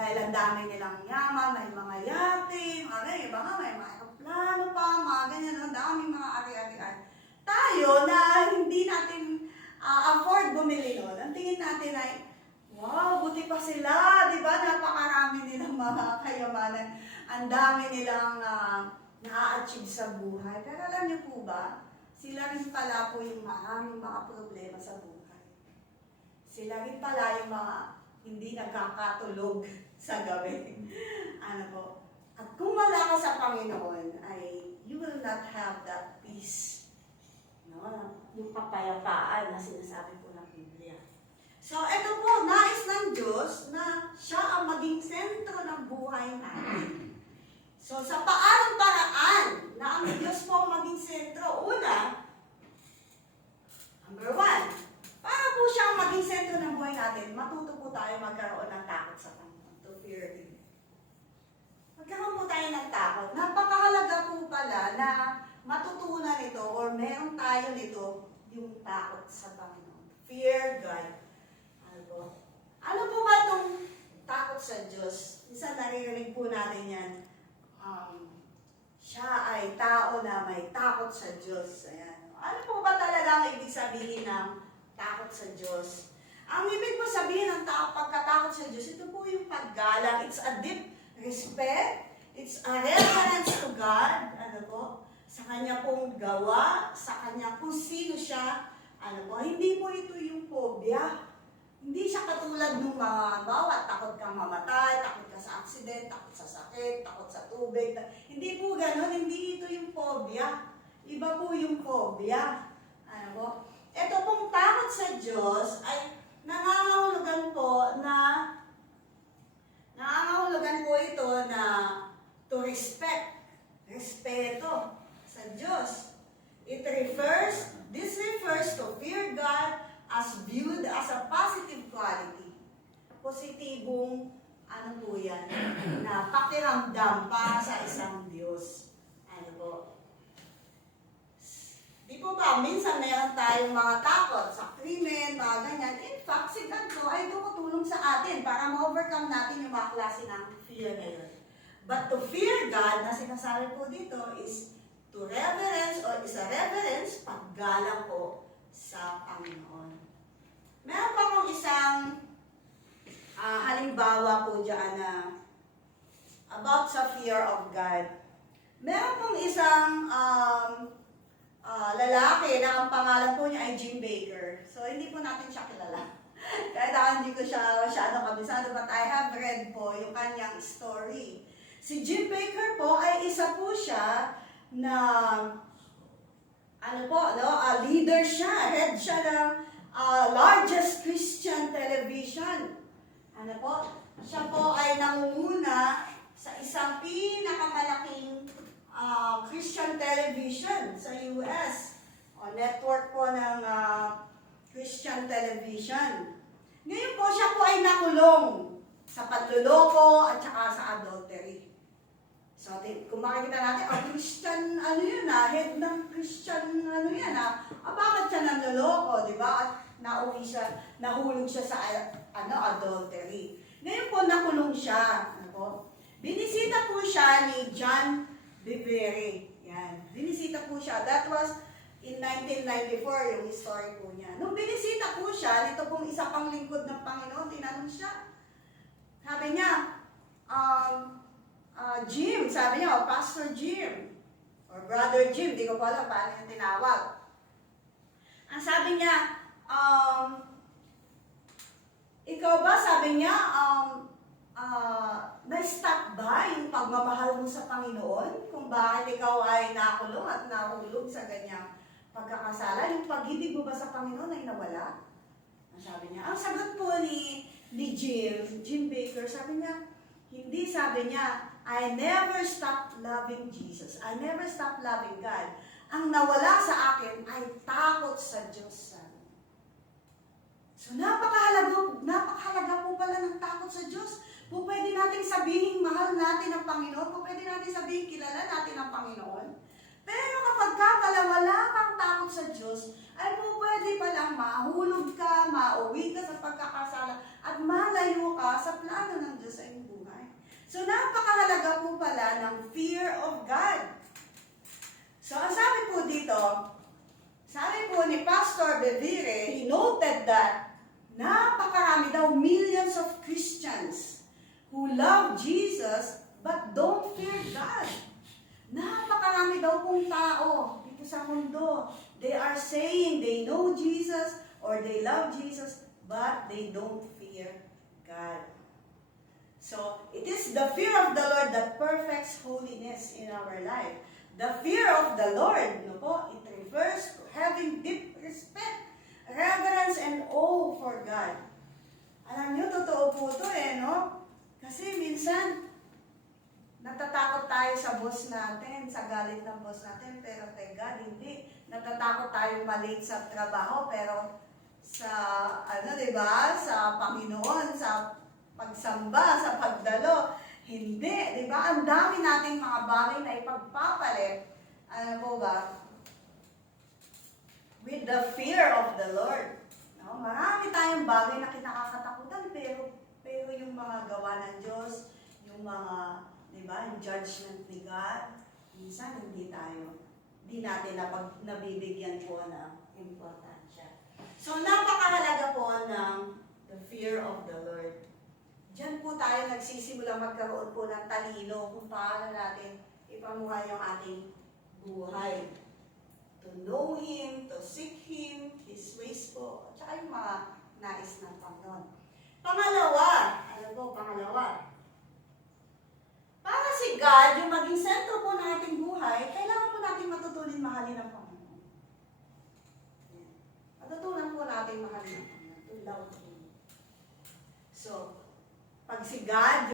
Dahil ang dami nilang yaman, may mga yate, iba nga may mga aeroplano pa, mga ganyan, ang daming mga ari-arian. Tayo na hindi natin afford bumili nun, ang tingin natin ay, wow, buti pa sila, di ba? Napakarami nilang mga kayamanan. Ang dami nilang na-achieve sa buhay. Pero alam niyo po ba, sila rin pala po yung maraming mga problema sa buhay. Sila rin pala yung mga hindi nagkakatulog sa gabi. Ano po? At kung wala ka sa Panginoon, ay you will not have that peace. No? Yung kapayapaan na sinasabi po ng Biblia. So, ito po, nais ng Diyos na siya ang maging sentro ng buhay natin. So, sa paanong paraan na ang Diyos po ang maging sentro? Una, number 1, para po siyang maging sentro ng buhay natin, matuto po tayo magkaroon ng takot sa Panginoon. To fear Him. Magkaroon po tayo ng takot. Napakahalaga po pala na matutunan ito or meron tayo nito yung takot sa Panginoon. Fear God. Ano po ba itong takot sa Diyos? Isa naririnig po natin yan. Siya ay tao na may takot sa Diyos. Ayan. Ano po ba talaga ang ibig sabihin ng takot sa Diyos? Ang ibig po sabihin ng pagkatakot sa Diyos, ito po yung paggalang. It's a deep respect. It's a reverence to God. Ano po? Sa kanya pong gawa, sa kanya kung sino siya. Ano po? Hindi po ito yung phobia. Hindi siya katulad ng mga bawa, takot kang mamatay, takot ka sa accident, takot sa sakit, takot sa tubig. Hindi po gano'n, hindi ito yung phobia. Iba po yung phobia. Ano po? Ito pong takot sa Diyos ay nangangahulugan po ito na to respect, respeto sa Diyos. This refers to fear God as viewed as a positive quality. Positibong, ano po yan, na pakiramdam para sa isang Diyos. Ano po? Di po ba, minsan meron tayong mga takot sa krimen, mga ganyan. In fact, si God po ay tumutulong sa atin para ma-overcome natin yung mga klase ng fear na yun. But to fear God, na sinasabi po dito, is to reverence or is a reverence, paggalang po sa Panginoon. Meron pa akong isang halimbawa po dyan na about sa fear of God. Meron pong isang lalaki na ang pangalan po niya ay Jim Bakker. So, hindi po natin siya kilala. Kahit hindi ko siya masyado kabisado, but I have read po yung kanyang story. Si Jim Bakker po ay isa po siya na leader siya, head siya ng largest Christian television. Ano po? Siya po ay nangunguna sa isang pinakamalaking Christian television sa US. Network po ng Christian television. Ngayon po, siya po ay nakulong sa panloloko at saka sa adultery. So, kung makikita natin, Christian, head ng Christian, bakit siya nanloloko, di ba? At nahulog siya sa, adultery. Ngayon po, nakulong siya. Binisita po siya ni John Bevere. Yan. Binisita po siya. That was in 1994, yung story po niya. Nung binisita po siya, nito pong isa pang lingkod ng Panginoon, tinanong siya. Sabi niya, Jim, sabi niya, Pastor Jim, or Brother Jim, di ko pa alam paano yung tinawag. Ang sabi niya, ikaw ba, sabi niya, na-stop ba yung pagmamahal mo sa Panginoon? Kung bakit ikaw ay nakulong at nahulog sa ganyang pagkakasala, yung pag-ibig mo ba sa Panginoon ay nawala? Ang sabi niya, ang sagot po ni Jim Bakker, sabi niya, hindi, sabi niya, I never stopped loving Jesus. I never stopped loving God. Ang nawala sa akin ay takot sa Diyos. So, napakahalaga po pala ng takot sa Diyos. Po pwede nating sabihin, mahal natin ang Panginoon. Po pwede natin sabihin, kilala natin ang Panginoon. Pero kapag wala kang takot sa Diyos, ay po pwede palang mahulog ka, mauwi ka sa pagkakasala, at malayo ka sa plano ng Diyos sa iyong buhay. So, napakahalaga po pala ng fear of God. So, ang sabi po dito, sabi po ni Pastor Bevere, he noted that napakarami daw millions of Christians who love Jesus but don't fear God. Napakarami daw pong tao dito sa mundo. They are saying they know Jesus or they love Jesus but they don't fear God. So, it is the fear of the Lord that perfects holiness in our life. The fear of the Lord, no po, it refers to having deep respect, reverence, and awe for God. Alam niyo, totoo po ito no? Kasi minsan, natatakot tayo sa boss natin, sa galit ng boss natin, pero kay God, hindi. Natatakot tayo malate sa trabaho, pero sa, diba, sa Panginoon, sa pagsamba, sa pagdalo, hindi, diba? Ang dami nating mga bagay na ipagpapalit, po ba? With the fear of the Lord. No? Marami tayong bagay na kinakatakutan, pero yung mga gawa ng Diyos, yung mga, diba, yung judgment ni God, minsan hindi natin nabibigyan po ng importansya. So, napakahalaga po ng the fear of the Lord. Diyan po tayo nagsisimulang magkaroon po ng talino kung paano natin ipamuhay yung ating buhay. To know Him, to seek Him, His ways po, at saka yung mga nais ng Panginoon. Pangalawa, pangalawa? Para si God, yung maging sentro po ng ating buhay, kailangan po natin matutunin mahalin ang Panginoon. Matutunan po natin mahalin ang Panginoon. To love Him. So, pag si God,